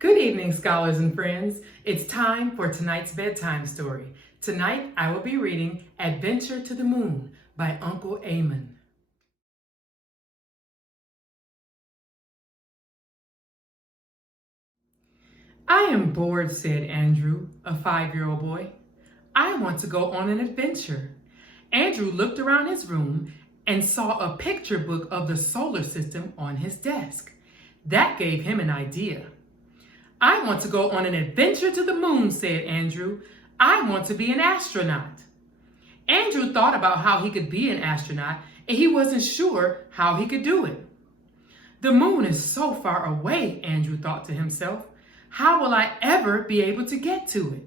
Good evening, scholars and friends. It's time for tonight's bedtime story. Tonight, I will be reading Adventure to the Moon by Uncle Amon. I am bored, said Andrew, a 5-year-old boy. I want to go on an adventure. Andrew looked around his room and saw a picture book of the solar system on his desk. That gave him an idea. I want to go on an adventure to the moon, said Andrew. I want to be an astronaut. Andrew thought about how he could be an astronaut, and he wasn't sure how he could do it. The moon is so far away, Andrew thought to himself. How will I ever be able to get to it?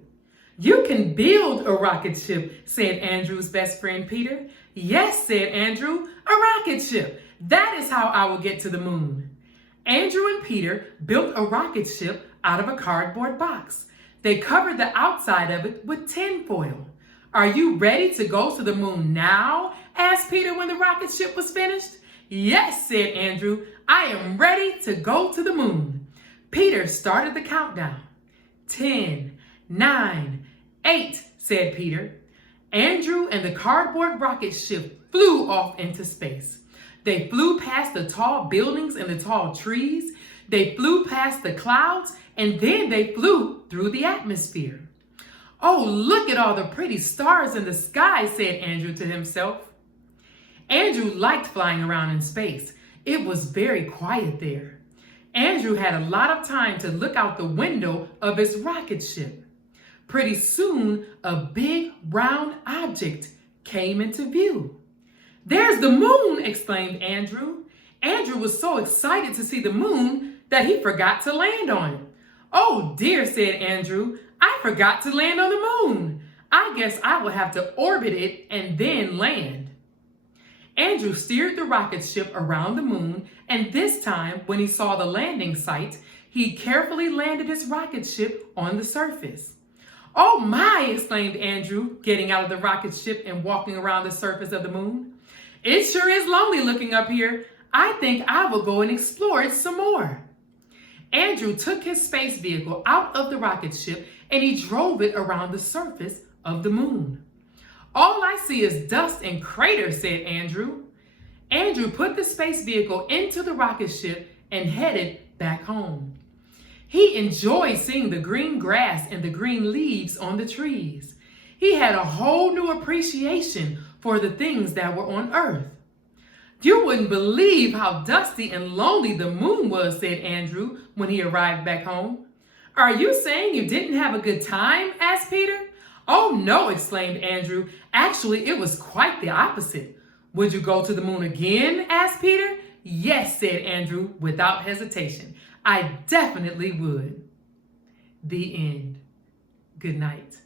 You can build a rocket ship, said Andrew's best friend Peter. Yes, said Andrew, a rocket ship. That is how I will get to the moon. Andrew and Peter built a rocket ship out of a cardboard box. They covered the outside of it with tinfoil. Are you ready to go to the moon now? Asked Peter when the rocket ship was finished. Yes, said Andrew, I am ready to go to the moon. Peter started the countdown. 10, 9, 8, said Peter. Andrew and the cardboard rocket ship flew off into space. They flew past the tall buildings and the tall trees. They flew past the clouds, and then they flew through the atmosphere. Oh, look at all the pretty stars in the sky, said Andrew to himself. Andrew liked flying around in space. It was very quiet there. Andrew had a lot of time to look out the window of his rocket ship. Pretty soon, a big round object came into view. There's the moon, exclaimed Andrew. Andrew was so excited to see the moon that he forgot to land on it. Oh dear, said Andrew, I forgot to land on the moon. I guess I will have to orbit it and then land. Andrew steered the rocket ship around the moon, and this time, when he saw the landing site, he carefully landed his rocket ship on the surface. Oh my, exclaimed Andrew, getting out of the rocket ship and walking around the surface of the moon. It sure is lonely looking up here. I think I will go and explore it some more. Andrew took his space vehicle out of the rocket ship and he drove it around the surface of the moon. All I see is dust and craters, said Andrew. Andrew put the space vehicle into the rocket ship and headed back home. He enjoyed seeing the green grass and the green leaves on the trees. He had a whole new appreciation for the things that were on Earth. You wouldn't believe how dusty and lonely the moon was, said Andrew when he arrived back home. Are you saying you didn't have a good time? Asked Peter. Oh no, exclaimed Andrew. Actually, it was quite the opposite. Would you go to the moon again? Asked Peter. Yes, said Andrew without hesitation. I definitely would. The end. Good night.